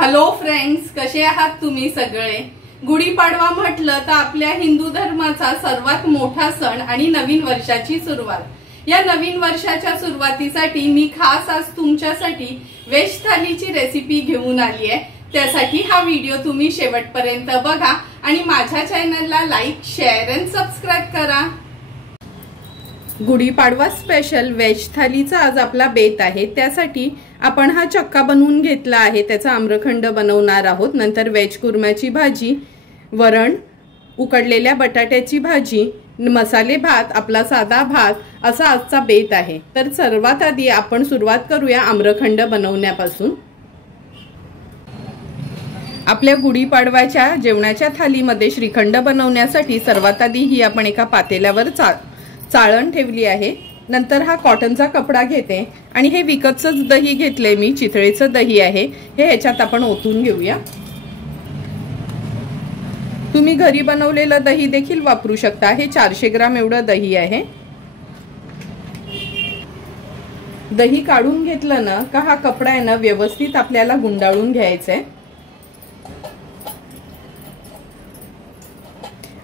Hello friends, कसे आहात तुम्ही सगळे। गुढीपाडवा म्हटलं तर आपल्या हिंदू धर्माचा सर्वात मोठा सण आणि नवीन वर्षाची सुरुवात। या नवीन वर्षाच्या सुरुवातीसाठी मी खास आज तुमच्यासाठी व्हेज थालीची रेसिपी घेऊन आली आहे। त्यासाठी हा व्हिडिओ तुम्ही शेवटपर्यंत बघा आणि माझ्या चॅनलला लाईक, शेअर आणि सबस्क्राइब करा। गुढीपाडवा स्पेशल व्हेज थालीचा आज आपला बेत आहे। त्यासाठी आपण हा चक्का बनवून घेतला आहे, त्याचा आम्रखंड बनवणार आहोत। नंतर व्हेज कुर्म्याची भाजी, वरण, उकडलेल्या बटाट्याची भाजी, मसाले भात, आपला साधा भात असा आजचा बेत आहे। तर सर्वात आधी आपण सुरुवात करूया आम्रखंड बनवण्यापासून। आपल्या गुढीपाडव्याच्या जेवणाच्या थालीमध्ये श्रीखंड बनवण्यासाठी सर्वात आधी ही आपण एका पातेल्यावर चाळण ठेवली आहे। नंतर हा कॉटनचा कपडा घेते आणि हे विकतच दही घेतले मी, चितळेचं दही आहे हे, ह्याच्यात आपण ओतून घेऊया। तुम्ही घरी बनवलेलं दही देखील वापरू शकता। हे 400 ग्राम एवढं दही आहे। दही काढून घेतलं ना का हा कपडा आहे ना व्यवस्थित आपल्याला गुंडाळून घ्यायचा आहे।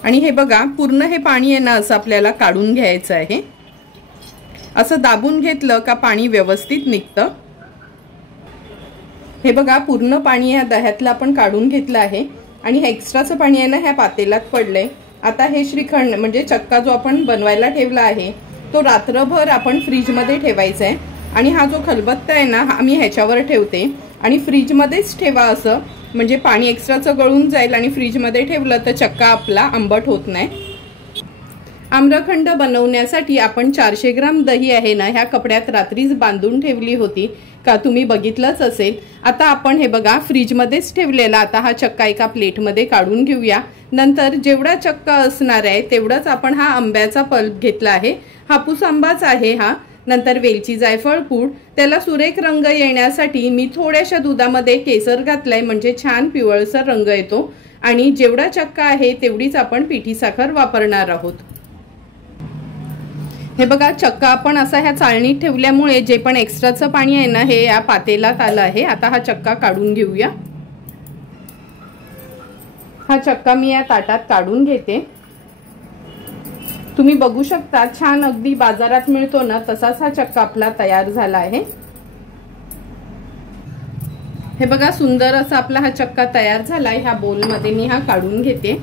आणि हे बघा, पूर्ण हे पाणी आहे ना असं आपल्याला काढून घ्यायचं आहे। असं दाबून घेतलं का पाणी व्यवस्थित निघतं। हे बघा, पूर्ण पाणी या दह्यातलं आपण काढून घेतलं आहे आणि हे एक्स्ट्राचं पाणी आहे ना ह्या पातेल्यात पडलंय। आता हे श्रीखंड म्हणजे चक्का जो आपण बनवायला ठेवला आहे तो रात्रभर आपण फ्रीज मध्ये ठेवायचा आहे। आणि हा जो खलबत्ता आहे ना हा मी ह्याच्यावर ठेवते आणि फ्रीज मध्येच ठेवा, असं म्हणजे पाणी एक्स्ट्राचं गळून जाईल आणि फ्रीज मध्ये ठेवलं तर चक्का आपला आंबट होत नाही। आम्रखंड बनवण्यासाठी आपण 400 ग्राम दही आहे ना ह्या कपड्यात रात्रीच बांधून ठेवली होती का, तुम्ही बघितलंच असेल। आता आपण हे बघा फ्रीज मध्येच ठेवलेला आता हा चक्का एका प्लेट मध्ये काढून घेऊया। नंतर जेवढा चक्का असणार आहे तेवढाच आपण हा आंब्याचा पल्प घेतला आहे, हापूस आंबाच आहे हा। नंतर वेलची, जायफळ पूड, त्याला सुरेख रंग येण्यासाठी मी थोड्याशा दुधामध्ये केसर घातलाय म्हणजे छान पिवळसर रंग येतो। आणि जेवढा चक्का आहे तेवढीच आपण पिठी साखर वापरणार आहोत। हे बघा, चक्का आपण असा ह्या चाळणीत ठेवल्यामुळे जे पण एक्स्ट्राचं पाणी आहे ना हे या पातेल्यात आलं आहे। आता हा चक्का काढून घेऊया। हा चक्का मी या ताटात काढून घेते। तुम्ही बघू शकता छान अगदी बाजारात मिळतो ना तसाच हा चक्का आपला तयार झाला आहे। हे बघा, सुंदर असा आपला हा चक्का तयार झालाय। ह्या बोल मध्ये मी हा काढून घेते।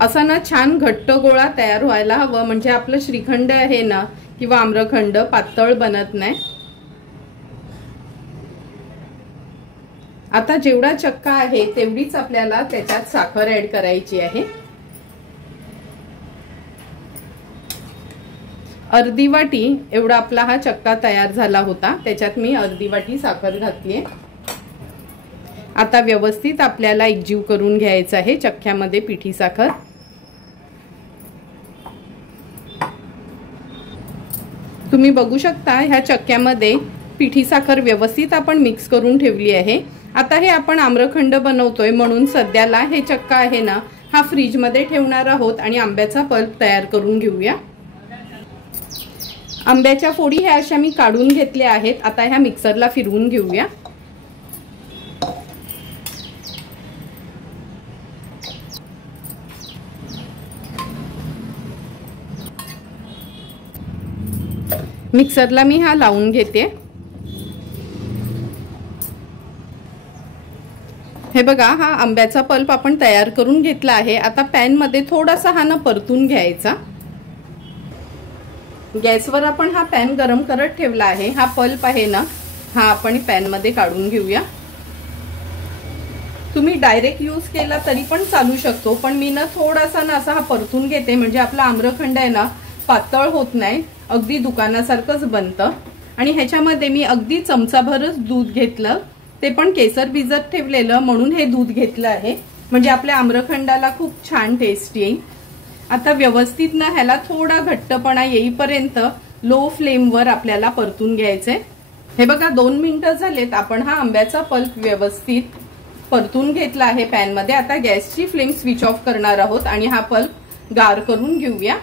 असा ना छान घट्ट गोळा तयार व्हायला हवं म्हणजे आपलं श्रीखंड आहे ना किंवा आम्रखंड पातळ बनत नाही। आता जेवढा चक्का आहे तेवढीच आपल्याला त्याच्यात साखर ऍड करायची आहे। अर्धी वाटी एवढा आपला हा चक्का तयार झाला होता, त्याच्यात मी अर्धी वाटी साखर घातलीये। आता व्यवस्थित आपल्याला एकजीव करून घ्यायचं आहे चक्क्यामध्ये पिठी साखर। तुम्ही बघू शकता ह्या चक्क्यामध्ये पिठी साखर व्यवस्थित आपण मिक्स करून ठेवली आहे। आता हे आपण आम्रखंड बनवतोय म्हणून सध्याला हे चक्का आहे ना हा फ्रीज मध्ये ठेवणार आहोत आणि आंब्याचा पल्प तयार करून घेऊया। आंब्याच्या फोडी ह्या अशा मी काढून घेतल्या आहेत। आता ह्या मिक्सरला फिरवून घेऊया। मिक्सरला मी हा लावून घेते। हे बघा, हा आंब्याचा पल्प आपण तयार करून घेतला आहे। आता पॅन मध्ये थोडासा हा ना परतून घ्यायचा। गॅसवर आपण हा पॅन गरम करत ठेवला आहे। हा पल्प आहे ना हा आपण पॅन मध्ये काढून घेऊया। तुम्ही डायरेक्ट यूज केला तरी पण चालू शकतो, पण मी ना थोडासा ना असा हा परतून घेते म्हणजे आपला आम्रखंड आहे ना पातळ होत नाही, अगदी दुकानासारखंच बनतं। आणि ह्याच्यामध्ये मी अगदी चमचाभरच दूध घेतलं, ते पण केसर भिजत ठेवलेलं म्हणून हे दूध घेतलं आहे म्हणजे आपल्या आम्रखंडाला खूप छान टेस्ट येईल। आता व्यवस्थित ना ह्याला थोडा घट्टपणा येईपर्यंत लो फ्लेमवर आपल्याला परतून घ्यायचंय। हे बघा, 2 मिनिटं झालेत आपण हा आंब्याचा पल्प व्यवस्थित परतून घेतला आहे पॅन मध्ये। आता गॅसची फ्लेम स्विच ऑफ करणार आहोत आणि हा पल्प गार करून घेऊया।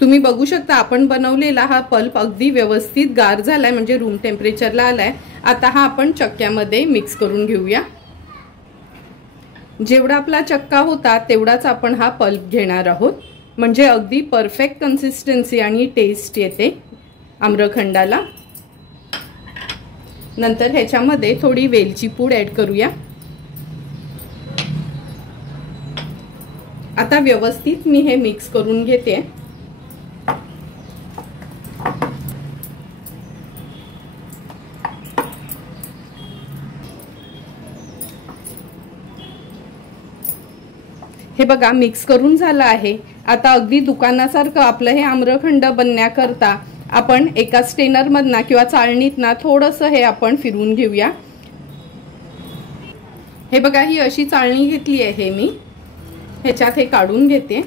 तुम्ही बघू शकता आपण बनवलेला हा पल्प अगदी व्यवस्थित गार झालाय, म्हणजे रूम टेम्परेचरला आलाय। आता हा आपण चक्क्यामध्ये मिक्स करून घेऊया। जेवढा आपला चक्का होता तेवढाच आपण हा पल्प घेणार आहोत, म्हणजे अगदी परफेक्ट कन्सिस्टन्सी आणि टेस्ट येते आम्रखंडाला। नंतर ह्याच्यामध्ये थोडी वेलची पूड ऍड करूया। आता व्यवस्थित मी हे मिक्स करून घेते। हे बघा मिक्स करून झालं आहे। आता अगदी दुकानासारखं आपलं हे आम्रखंड बनण्याकरता आपण एका स्टेनर मधना किंवा चाळणीतना थोडंसं हे आपण फिरवून घेऊया। हे बघा ही अशी चाळणी घेतली आहे मी, ह्याच्यात हे काढून घेते।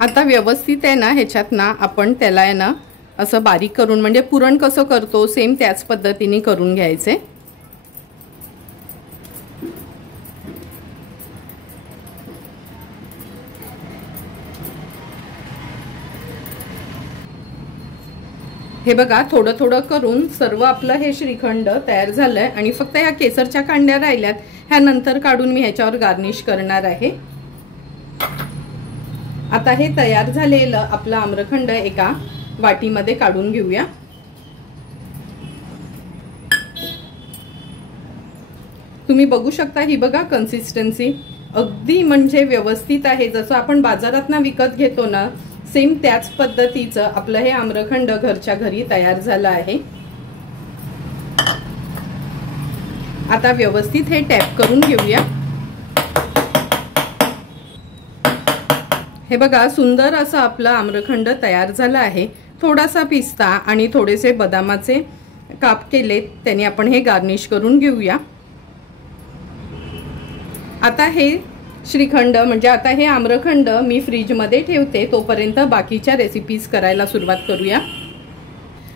आता व्यवस्थित आहे ना ह्याच्यात ना आपण त्याला आहे ना असं बारीक करून, म्हणजे पुरण कसं करतो सेम त्याच पद्धतीने करून घ्यायचे। हे बघा थोडं थोडं करून सर्व आपलं हे श्रीखंड तयार झालंय आणि फक्त ह्या केसरच्या कांड्या राहिल्यात, ह्या नंतर काढून मी ह्याच्यावर गार्निश करणार आहे। आता हे तयार झालेलं आपलं आम्रखंड एका वाटीमध्ये काढून घेऊया। तुम्ही बघू शकता ही बघा कन्सिस्टन्सी अगदी म्हणजे व्यवस्थित आहे, जसं आपण बाजारातनं विकत घेतो ना सेम त्याच पद्धतीचं आपलं हे आम्रखंड घरच्या घरी तयार झालं आहे। आता व्यवस्थित हे टॅप करून घेऊया। हे बघा सुंदर असं आपलं आम्रखंड तयार झालं आहे। थोडासा पिस्ता आणि थोडेसे बदामाचे काप केलेत, त्याने आपण हे गार्निश करून घेऊया। आता हे श्रीखंड म्हणजे आता हे आम्रखंड मी फ्रीज मध्ये ठेवते, तोपर्यंत बाकीच्या रेसिपीज करायला सुरुवात करूया।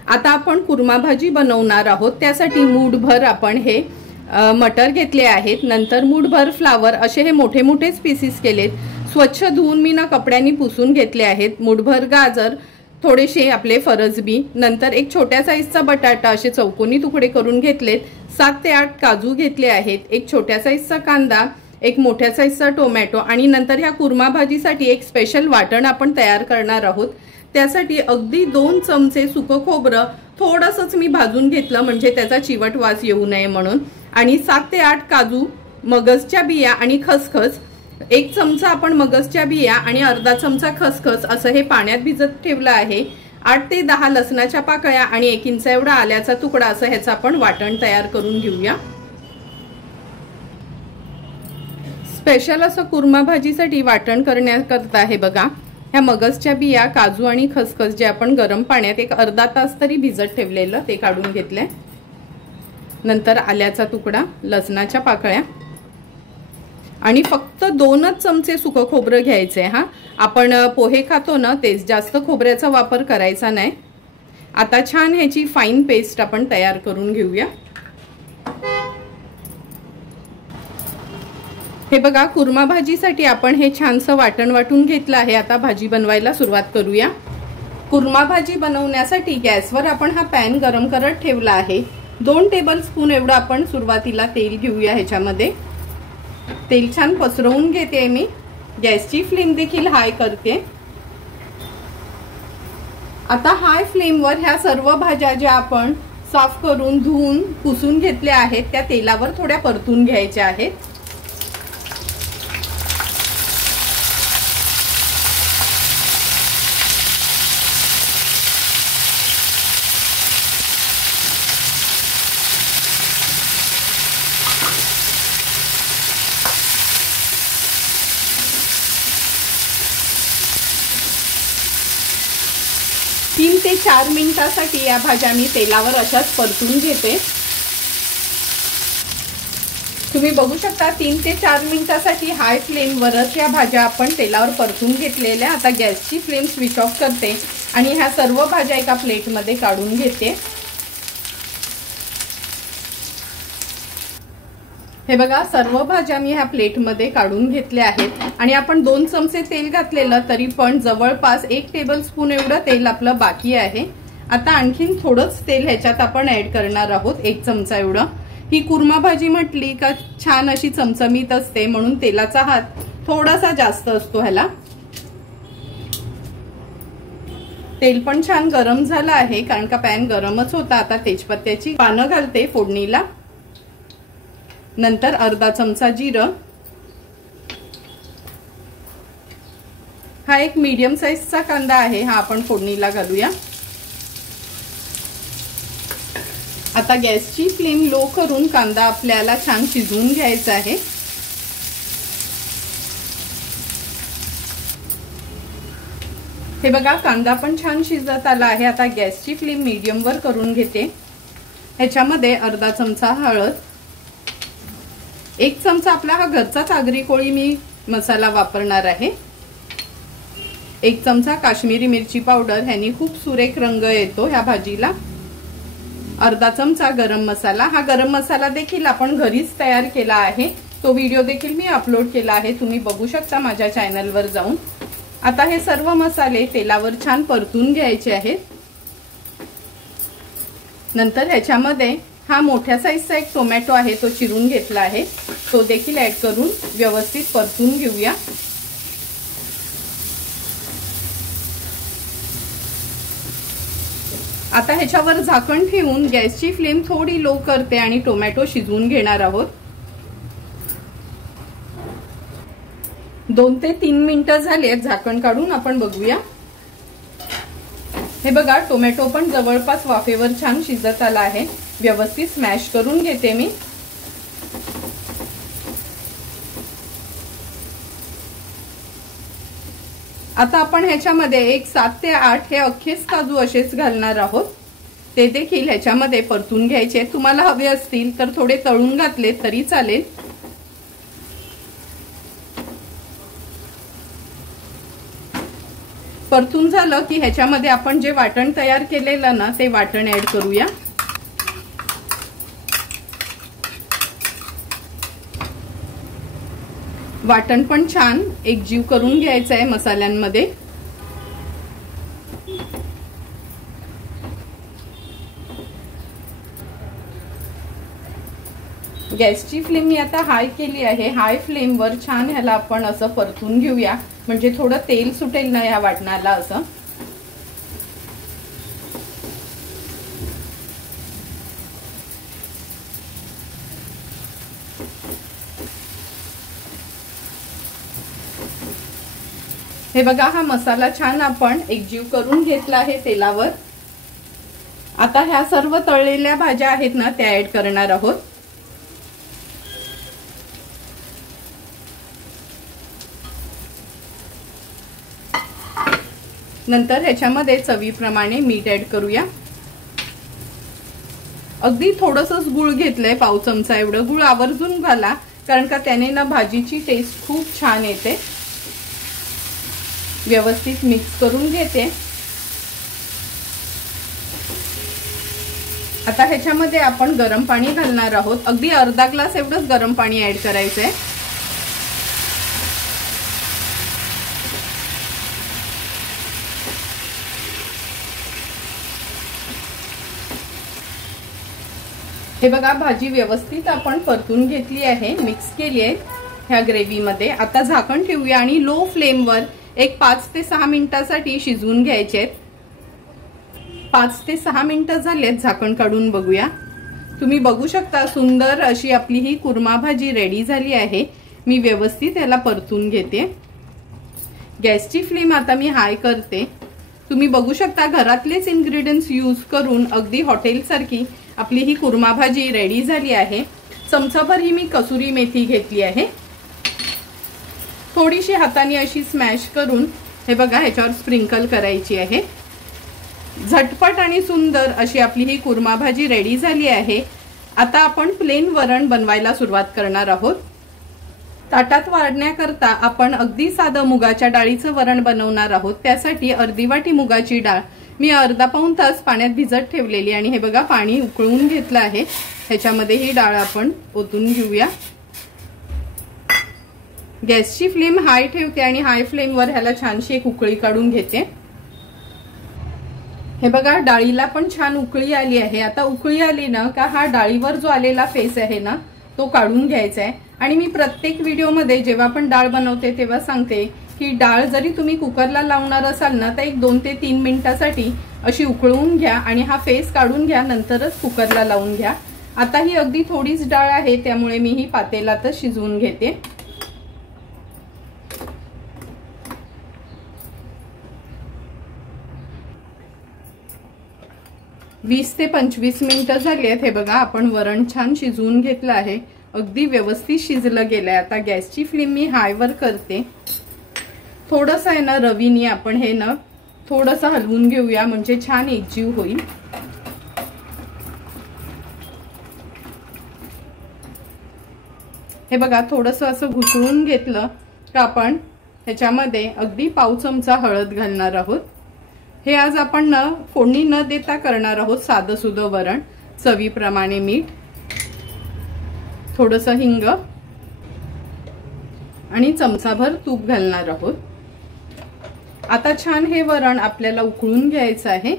आता आपण कुर्मा भाजी बनवणार आहोत, त्यासाठी मूठभर आपण हे मटर घेतले आहेत। नंतर मूठभर फ्लावर असे हे मोठे मोठेच पीसेस केलेत, स्वच्छ धुवून मी ना कपड्यांनी पुसून घेतले आहेत। मूठभर गाजर, थोडेसे आपले फरसबी, नंतर एक छोट्या साईजचा बटाटा असे चौकोनी तुकडे करून घेतलेत। 7 ते 8 काजू घेतले आहेत, एक छोट्या साईजचा कांदा, एक मोठ्या साईजचा टोमॅटो आणि नंतर ह्या कुर्मा भाजीसाठी एक स्पेशल वाटण आपण तयार करणार आहोत। त्यासाठी अगदी 2 चमचे सुकं खोबरं थोडंसंच मी भाजून घेतलं, म्हणजे त्याचा चिवट वास येऊ नये म्हणून, आणि 7 ते 8 काजू, मगजच्या बिया आणि खसखस, 1 चमचा आपण मगजच्या बिया आणि अर्धा चमचा खसखस असं हे पाण्यात भिजत ठेवलं आहे। 8 ते 10 लसणाच्या पाकळ्या आणि 1 इंच एवढा आल्याचा तुकडा असं ह्याचं आपण वाटण तयार करून घेऊया। स्पेशल असं कुर्मा भाजीसाठी वाटण करण्याकरता हे बघा ह्या मगजच्या बिया, काजू आणि खसखस जे आपण गरम पाण्यात एक अर्धा तास तरी भिजत ठेवलेलं ते काढून घेतले। नंतर आल्याचा तुकडा, लसणाच्या पाकळ्या आणि फक्त 2च चमचे सुकं खोबरं घ्यायचे। हा आपण पोहे खातो ना तेच, जास्त खोबऱ्याचा वापर करायचा नाही। आता छान ह्याची फाईन पेस्ट आपण तयार करून घेऊया। हे बघा कुर्मा भाजीसाठी आपण हे छानसं वाटण वाटून घेतलं आहे। आता भाजी बनवायला सुरुवात करूया। कुर्मा भाजी बनवण्यासाठी गॅसवर आपण हा पॅन गरम करत ठेवला आहे। 2 टेबलस्पून एवढं आपण सुरुवातीला तेल घेऊया। ह्याच्यामध्ये तेल छान पसरवून घेते मी, गॅसची फ्लेम देखील हाय करते। आता हाय फ्लेमवर ह्या सर्व भाज्या ज्या आपण साफ करून धुवून पुसून घेतल्या आहेत त्या तेलावर थोड्या परतून घ्यायच्या आहेत। तीन ते 4 मिनिटांसाठी या भाज्या मी तेलावर अशाच परतून घेते। तुम्ही बघू शकता 3 ते 4 मिनिटांसाठी हाय फ्लेमवरच या भाज्या आपण तेलावर परतून घेतलेल्या। आता गॅसची फ्लेम स्विच ऑफ करते आणि ह्या सर्व भाज्या एका प्लेटमध्ये काढून घेते। हे बघा, सर्व भाज्या मी ह्या प्लेटमध्ये काढून घेतल्या आहेत आणि आपण 2 चमचे तेल घातलेलं तरी पण जवळपास 1 टेबलस्पून एवढं तेल आपलं बाकी आहे। आता आणखीन थोडंच तेल ह्याच्यात आपण ऍड करणार आहोत, 1 चमचा एवढं। ही कुर्मा भाजी म्हटली का छान अशी चमचमीत असते, म्हणून तेलाचा हात थोडासा जास्त असतो ह्याला। तेल पण छान गरम झालं आहे, कारण का पॅन गरमच होता। आता तेजपत्त्याची पानं घालते फोडणीला, नंतर अर्धा चमचा जिरं। हा एक मीडियम साईजचा कांदा आहे, हा आपण फोडणीला घालूया। आता गॅसची फ्लेम लो करून कांदा आपल्याला छान शिजवून घ्यायचा आहे। हे बघा, कांदा पण छान शिजत आला आहे। आता गॅसची फ्लेम मीडियम वर करून घेते। ह्याच्यामध्ये अर्धा चमचा हळद, 1 चमचा आपला हा घरचाच आगरी कोळी मी मसाला वापरणार आहे, 1 चमचा काश्मीरी मिरची पावडर, ह्यानी खूप सुरेख रंग येतो ह्या भाजीला। अर्धा चमचा गरम मसाला, हा गरम मसाला देखील आपण घरीच तयार केला आहे, तो व्हिडिओ देखील मी अपलोड केला आहे, तुम्ही बघू शकता माझ्या चॅनलवर जाऊन। आता हे सर्व मसाले तेलावर छान परतून घ्यायचे आहेत। नंतर ह्याच्यामध्ये हा मोठ्या साईजचा एक टोमॅटो आहे, तो चिरून घेतला आहे, तो देखील ऍड करून व्यवस्थित परतून घेऊया। आता ह्याच्यावर झाकण ठेवून गॅसची फ्लेम थोडी लो करते आणि टोमॅटो शिजवून घेणार आहोत। 2 ते 3 मिनिटं झाली आहेत, झाकण काढून आपण बघूया। हे बघा, टोमॅटो पण जवळपास वाफेवर छान शिजत आला आहे। व्यवस्थित स्मॅश करून घेते मी। आता आपण ह्याच्यामध्ये एक 7 ते 8 हे अख्खेच काजू असेच घालणार आहोत, ते देखील ह्याच्यामध्ये परतून घ्यायचे। तुम्हाला हवे असतील तर थोडे तळून घातले तरी चालेल। परतून झालं की ह्याच्यामध्ये आपण जे वाटण तयार केलेलं ना, ते वाटण ऍड करूया। वाटण पण छान एकजीव करून घ्यायचं आहे मसाल्यांमध्ये। गॅसची फ्लेम मी आता हाय केली आहे। हाय फ्लेमवर छान ह्याला आपण असं परतून घेऊया, म्हणजे थोडं तेल सुटेल ना या वाटणाला असं। हे बघा, हा मसाला छान आपण एकजीव करून घेतला आहे तेलावर। आता ह्या सर्व तळलेल्या भाज्या आहेत ना, त्या ऍड करणार आहोत। नंतर ह्याच्यामध्ये चवीप्रमाणे मीठ ऍड करूया। अगदी थोडंसंच गूळ घेतलंय, पाव चमचा एवढं। गूळ आवर्जून घाला, कारण का त्याने ना भाजीची टेस्ट खूप छान येते। व्यवस्थित मिक्स करून घेते। आता ह्याच्यामध्ये आपण गरम पाणी घालणार आहोत, अगदी अर्धा ग्लास एवढंच गरम पाणी ऍड करायचंय। हे बघा, भाजी व्यवस्थित आपण परतून घेतली आहे, मिक्स केली आहे ह्या ग्रेव्हीमध्ये। आता झाकण ठेवूया आणि लो फ्लेमवर एक 5 ते 6 मिनिटांसाठी शिजवून घ्यायचे। 5 ते 6 मिनिटं झालेत, झाकण काढून बघूया। तुम्ही बघू शकता सुंदर अशी आपली ही कुर्मा भाजी रेडी झाली आहे। मी व्यवस्थित याला परतून घेते। गॅसची फ्लेम आता मी हाय करते। तुम्ही बघू शकता घरातलेच इन्ग्रेडियंट्स यूज करून अगदी हॉटेल सारखी आपली ही कुर्मा भाजी रेडी झाली आहे। चमचाभर ही मी कसुरी मेथी घेतली आहे, थोडीशी हाताने अशी स्मॅश करून हे बघा ह्याच्यावर स्प्रिंकल करायची आहे। झटपट आणि सुंदर अशी आपली ही कुर्मा भाजी रेडी झाली आहे। आता आपण प्लेन वरण बनवायला सुरुवात करणार आहोत। ताटात वाढण्याकरता आपण अगदी साधं मुगाच्या डाळीचं वरण बनवणार आहोत। त्यासाठी अर्धी वाटी मुगाची डाळ मी अर्धा पाऊण तास पाण्यात भिजत ठेवलेली आणि हे बघा पाणी उकळून घेतलं आहे। ह्याच्यामध्ये ही डाळ आपण ओतून घेऊया। गॅसची फ्लेम हाय ठेवते आणि हाय फ्लेमवर ह्याला छानशी एक उकळी काढून घेते। हे बघा डाळीला पण छान उकळी आली आहे। आता उकळी आली ना का हा डाळीवर जो आलेला फेस आहे ना तो काढून घ्यायचा आहे। आणि मी प्रत्येक व्हिडिओमध्ये जेव्हा पण डाळ बनवते तेव्हा सांगते की डाळ जरी तुम्ही कुकरला लावणार असाल ना तर एक 2 ते 3 मिनिटासाठी अशी उकळून घ्या आणि हा फेस काढून घ्या, नंतरच कुकरला लावून घ्या। आता ही अगदी थोडीच डाळ आहे त्यामुळे मी ही पातेलातच शिजवून घेते। वीस ते 25 मिनिटं झाली आहेत। हे बघा आपण वरण छान शिजवून घेतलं आहे, अगदी व्यवस्थित शिजलं गेलंय। आता गॅसची फ्लेम मी हाय वर करते। थोडंसं आहे ना रवीने आपण हे ना थोडंसं हलवून घेऊया म्हणजे छान एकजीव होईल। हे बघा थोडंसं असं घुसळून घेतलं का आपण ह्याच्यामध्ये अगदी पाव चमचा हळद घालणार आहोत। हे आज आपण ना फोडणी न देता करणार आहोत साधं सुधं वरण। चवीप्रमाणे मीठ, थोडंसं हिंग आणि चमचाभर तूप घालणार आहोत। आता छान हे वरण आपल्याला उकळून घ्यायचं आहे।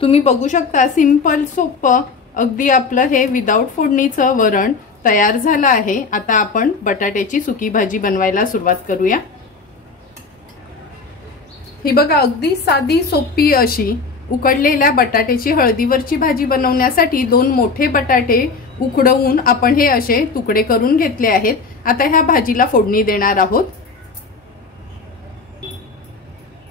तुम्ही बघू शकता सिंपल सोपं अगदी आपलं हे विदाउट फोडणीचं वरण तयार झालं आहे। आता आपण बटाट्याची सुकी भाजी बनवायला सुरुवात करूया। ही बघा अगदी साधी सोपी अशी उकडलेल्या बटाट्याची हळदीवरची भाजी बनवण्यासाठी 2 मोठे बटाटे उकडवून आपण हे असे तुकडे करून घेतले आहेत। आता ह्या भाजीला फोडणी देणार आहोत।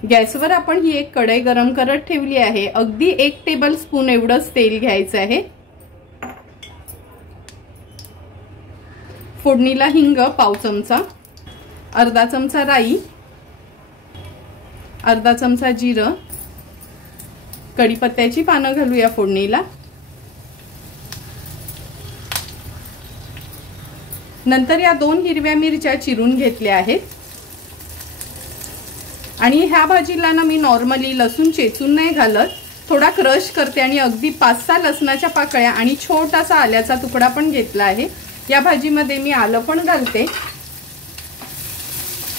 गॅसवर आपण ही एक कढई गरम करत ठेवली आहे। अगदी 1 टेबलस्पून एवढंच तेल घ्यायचं आहे। फोडणीला हिंग पाव चमचा, अर्धा चमचा राई, अर्धा चमचा जिरं, कढीपत्त्याची पानं घालूया फोडणीला। नंतर या 2 हिरव्या मिरच्या चिरून घेतल्या आहेत। आणि ह्या भाजीला ना मी नॉर्मली लसूण चेचून नाही घालत, थोडा क्रश करते आणि अगदी 5-6 लसणाच्या पाकळ्या आणि छोटासा आल्याचा तुकडा पण घेतला आहे। या भाजीमध्ये मी आलं पण घालते।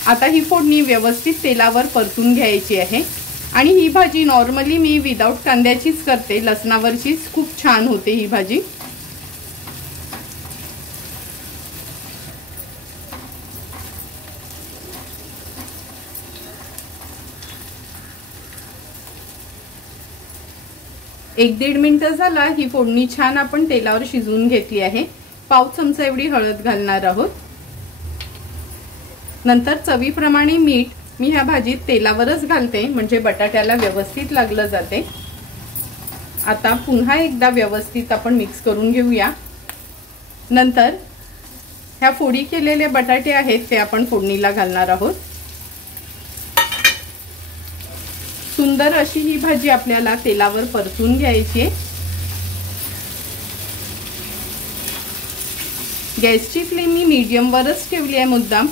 आता ही फोडणी व्यवस्थित तेलावर परतून घ्यायची आहे। आणि ही भाजी नॉर्मली मी विदाउट कांद्याचीच करते, लसणावरचीच खूप छान होते ही भाजी। एक 1.5 मिनिट झाला ही फोडणी छान आपण तेलावर शिजवून घेतली आहे। पाव चमचा एवढी हळद घालणार आहोत। नंतर चवीप्रमाणे मीठ मी ह्या भाजीत तेलावरच घालते म्हणजे बटाट्याला व्यवस्थित लागलं जाते। आता पुन्हा एकदा व्यवस्थित आपण मिक्स करून घेऊया। नंतर ह्या फोडी केलेले बटाटे आहेत ते आपण फोडणीला घालणार आहोत। सुंदर अशी ही भाजी आपल्याला तेलावर परतून घ्यायची आहे। गॅसची फ्लेम मी मीडियम वरच ठेवली आहे, मुद्दाम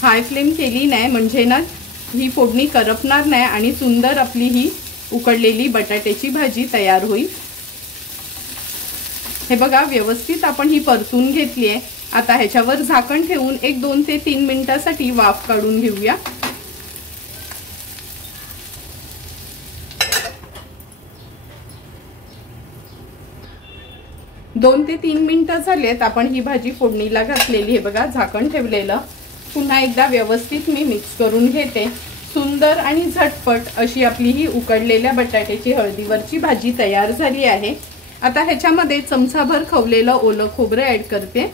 हाय फ्लेम केली नाही म्हणजे ना ही फोडणी करपणार नाही आणि सुंदर आपली ही उकडलेली बटाट्याची भाजी तयार होईल। हे बघा व्यवस्थित आपण ही परतून घेतली आहे। आता ह्याच्यावर झाकण ठेवून एक 2 ते 3 मिनिटांसाठी वाफ काढून घेऊया। दोन ते 3 मिनिटं झालेत आपण ही भाजी फोडणीला घातलेली। हे बघा झाकण ठेवलेलं, पुन्हा एकदा व्यवस्थित मी मिक्स करून घेते। सुंदर आणि झटपट अशी आपली ही उकडलेल्या बटाट्याची हळदीवरची भाजी तयार झाली आहे। आता ह्याच्यामध्ये चमचाभर खवलेलं ओलं खोबरं ऍड करते,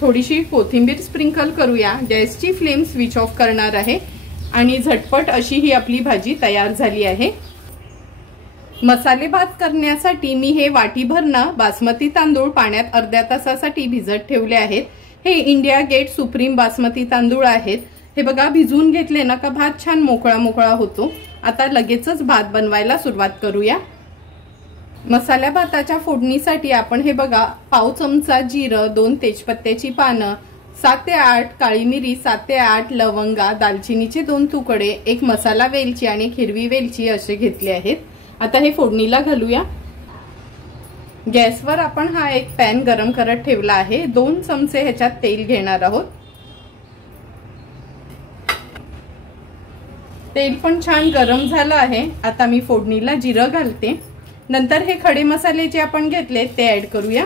थोडीशी कोथिंबीर स्प्रिंकल करूया। गॅसची फ्लेम स्विच ऑफ करणार आहे आणि झटपट अशी ही आपली भाजी तयार झाली आहे। मसाले भात करण्यासाठी मी हे वाटीभर ना बासमती तांदूळ पाण्यात अर्ध्या तासासाठी भिजत ठेवले आहेत। हे इंडिया गेट सुप्रीम बासमती तांदूळ आहेत। हे बघा भिजवून घेतले ना का भात छान मोकळा मोकळा होतो। आता लगेचच भात बनवायला सुरुवात करूया। मसाल्या भाताच्या फोडणीसाठी आपण हे बघा पाव चमचा जिरं, 2 तेजपत्त्याची पानं, 7 ते 8 काळी मिरी, 7 ते 8 लवंगा, दालचिनीचे 2 तुकडे, एक मसाला वेलची आणि एक हिरवी वेलची असे घेतले आहेत। आता हे फोडणीला घालूया। गॅसवर आपण हा एक पॅन गरम करत ठेवला आहे। 2 चमचे ह्याच्यात तेल घेणार आहोत। तेल पण छान गरम झालं आहे। आता मी फोडणीला जिरं घालते, नंतर हे खडे मसाले जे आपण घेतले ते ऍड करूया।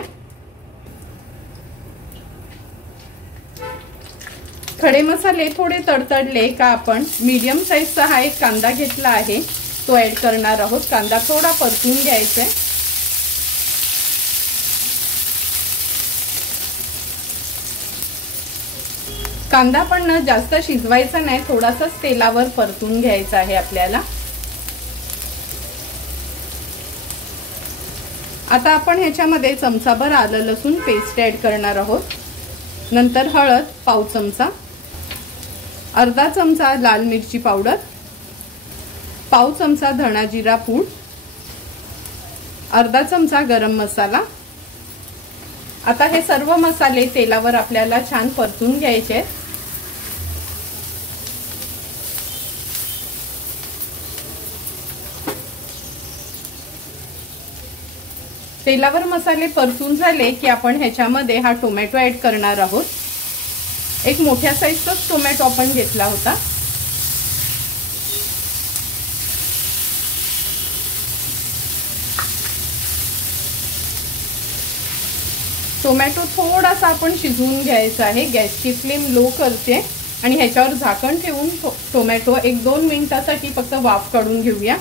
खडे मसाले थोडे तडतडले का आपण मीडियम साईजचा हा एक कांदा घेतला आहे तो ऍड करणार आहोत। कांदा थोडा परतून घ्यायचा आहे। कांदा पण जास्त शिजवायचा नाही, थोडासाच तेलावर परतून घ्यायचा आहे आपल्याला। आता आपण ह्याच्यामध्ये चमचाभर आलं लसूण पेस्ट ऍड करणार आहोत। नंतर हळद पाव चमचा, अर्धा चमचा लाल मिरची पावडर, पाव चमचा धणा जिरा पूड, अर्धा चमचा गरम मसाला। आता हे सर्व मसाले तेलावर आपल्याला छान परतून घ्यायचे आहेत। तेलावर मसाले परतून झाले की आपण ह्याच्यामध्ये हा टोमॅटो ऍड करणार आहोत। एक मोठ्या साईजचा टोमॅटो आपण घेतला होता। टोमॅटो थोडासा आपण शिजवून घ्यायचा आहे। गॅसची फ्लेम लो करते आणि ह्याच्यावर झाकण ठेवून टोमॅटो 1-2 मिनिटांसाठी फक्त वाफ काढून घेऊया।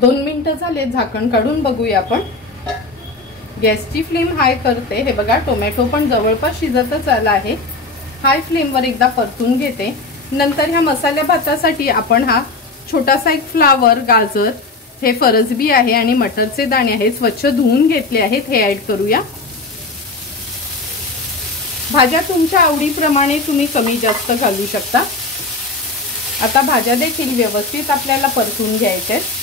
दोन मिनिटं झाले, झाकण काढून बघूया आपण। गॅसची फ्लेम हाय करते। हे बघा टोमॅटो पण जवळपास शिजतच आला आहे। हाय फ्लेमवर एकदा परतून घेते। नंतर ह्या मसाल्या भातासाठी आपण हा छोटासा एक फ्लावर, गाजर, हे फरसबी आहे आणि मटरचे दाणे आहे, स्वच्छ धुवून घेतले आहेत, हे ऍड करूया। भाज्या तुमच्या आवडीप्रमाणे तुम्ही कमी जास्त घालू शकता। आता भाज्या देखील व्यवस्थित आपल्याला परतून घ्यायच्या आहेत।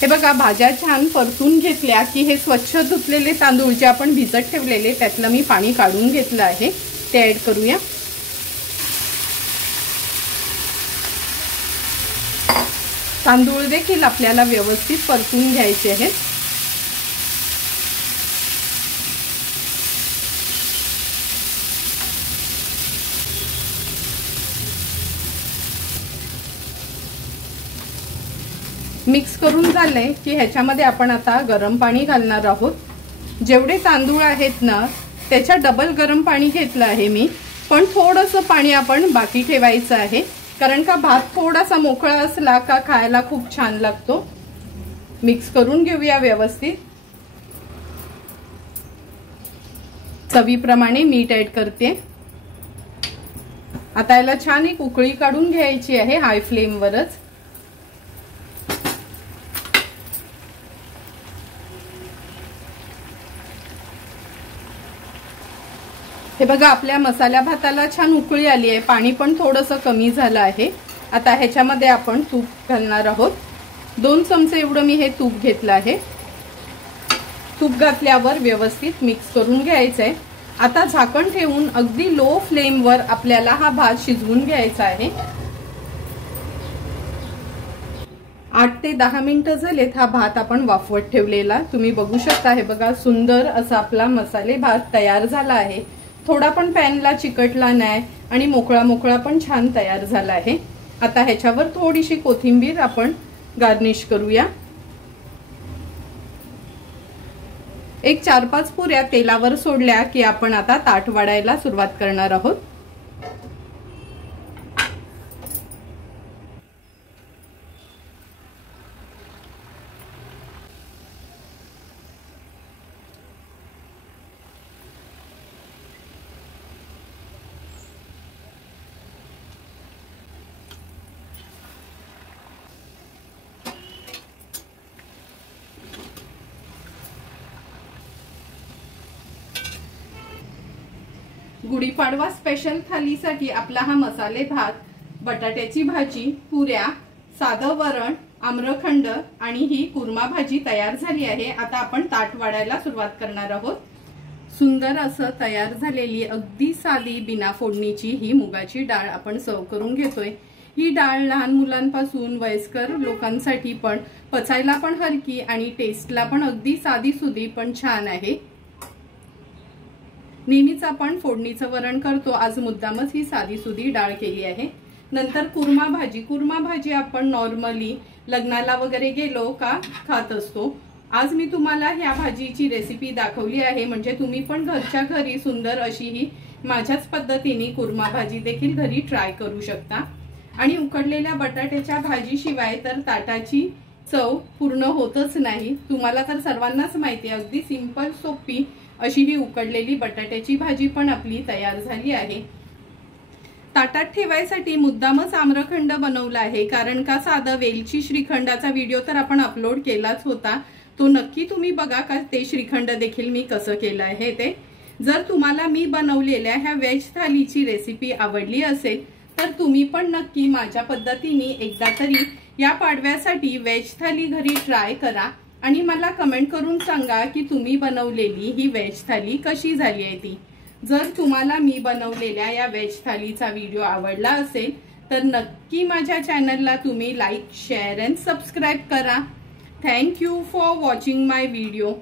हे बघा भाज्या छान परतून घेतल्या की हे स्वच्छ धुतलेले तांदूळ जे आपण भिजत ठेवलेले त्यातलं मी पाणी काढून घेतलं आहे ते ऍड करूया। तांदूळ देखील आपल्याला व्यवस्थित परतून घ्यायचे आहेत। मिक्स करून झाले की ह्याच्यामध्ये आपण आता गरम पाणी घालणार आहोत। जेवढे तांदूळ आहेत ना त्याच्या डबल गरम पाणी घेतलं आहे मी, पण थोडंसं पाणी आपण बाकी ठेवायचं आहे, कारण का भात थोडासा मोकळा असला का खायला खूप छान लागतो। मिक्स करून घेऊया व्यवस्थित। चवीप्रमाणे मीठ ऍड करते। आता याला छान एक उकळी काढून घ्यायची आहे हाय फ्लेमवरच। हे बघा आपल्या मसाल्या भाताला छान उकळी आली आहे, पाणी पण थोडंसं कमी झालं आहे। आता ह्याच्यामध्ये आपण तूप घालणार आहोत। 2 चमचे एवढं मी हे तूप घेतलं आहे। तूप घातल्यावर व्यवस्थित मिक्स करून घ्यायचंय। आता झाकण ठेवून अगदी लो फ्लेमवर आपल्याला हा भात शिजवून घ्यायचा आहे। 8 ते 10 मिनिटं झालेत हा भात आपण वाफवत ठेवलेला, तुम्ही बघू शकता। हे बघा सुंदर असा आपला मसाले भात तयार झाला आहे। थोडा पण पॅनला चिकटला नाही आणि मोकळा मोकळा पण छान तयार झाला आहे। आता ह्याच्यावर थोडीशी कोथिंबीर आपण गार्निश करूया। एक 4-5 पुऱ्या तेलावर सोडल्या की आपण आता ताट वाढायला सुरुवात करणार आहोत। गुढीपाडवा स्पेशल थालीसाठी आपला हा मसाले भात, बटाट्याची भाजी, पुऱ्या, साधं वरण, आम्रखंड आणि ही कुर्मा भाजी तयार झाली आहे। आता आपण ताट वाढायला सुरुवात करणार आहोत। सुंदर असं तयार झालेली अगदी साधी बिना फोडणीची ही मुगाची डाळ आपण सर्व करून घेतोय। ही डाळ लहान मुलांपासून वयस्कर लोकांसाठी पण पचायला पण हलकी आणि टेस्टला पण अगदी साधी सुधी पण छान आहे। नेहमीच आपण फोडणीचं वरण करतो, आज मुद्दामच ही साधी सुधी डाळ केली आहे। नंतर कुर्मा भाजी आपण नॉर्मली लग्नाला वगैरे गेलो का खात असतो। आज मी तुम्हाला ह्या भाजीची रेसिपी दाखवली आहे, म्हणजे तुम्ही पण घरच्या घरी सुंदर अशी ही माझ्याच पद्धतीने कुर्मा भाजी देखील घरी ट्राय करू शकता। आणि उकडलेल्या बटाट्याच्या भाजीशिवाय तर ताटाची चव पूर्ण होतच नाही। तुम्हाला तर सर्वांनाच माहिती आहे, अगदी सिंपल सोपी अशी ही उकडलेली बटाट्याची भाजी पण आपली तयार झाली आहे। ताटात ठेवायसाठी मुद्दामच आम्रखंड बनवला आहे, कारण का साधा वेलची श्रीखंडाचा व्हिडिओ तर आपण अपलोड केलाच होता, तो नक्की तुम्ही बघा का ते श्रीखंड देखील मी कसं केलं आहे ते। जर तुम्हाला मी बनवलेल्या ह्या व्हेज थालीची रेसिपी आवडली असेल तर तुम्ही पण नक्की माझ्या पद्धतीने एकदा तरी या पाडव्यासाठी व्हेज थाली घरी ट्राय करा आणि मला कमेंट करून सांगा की तुम्ही बनवलेली ही व्हेज थाली कशी झाली आहे ती। जर तुम्हाला मी बनवलेल्या या व्हेज थालीचा व्हिडिओ आवडला असेल तर नक्की माझ्या चॅनलला तुम्ही लाईक, शेअर अँड सबस्क्राइब करा। Thank you for watching my video.